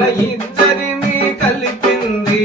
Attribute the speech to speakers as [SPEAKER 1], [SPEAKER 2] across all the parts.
[SPEAKER 1] ఇద్దరిని కలిపింది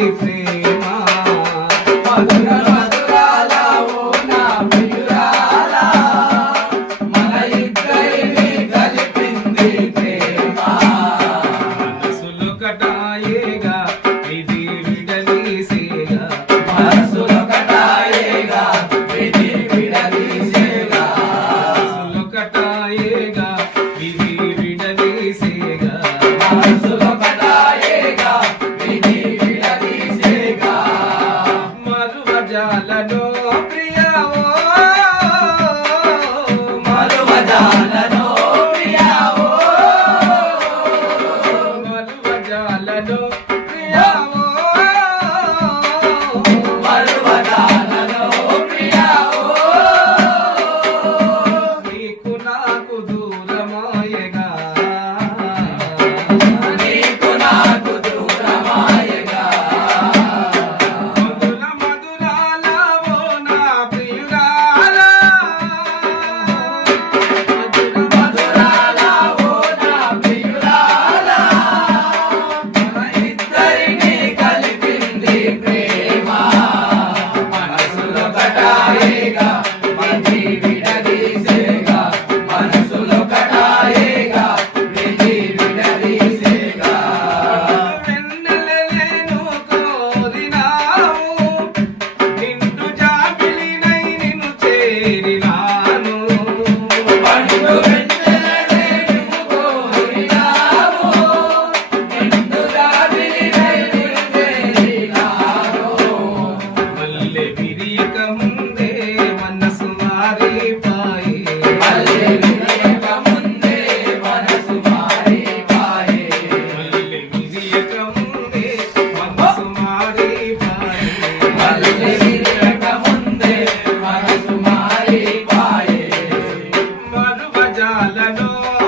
[SPEAKER 1] no.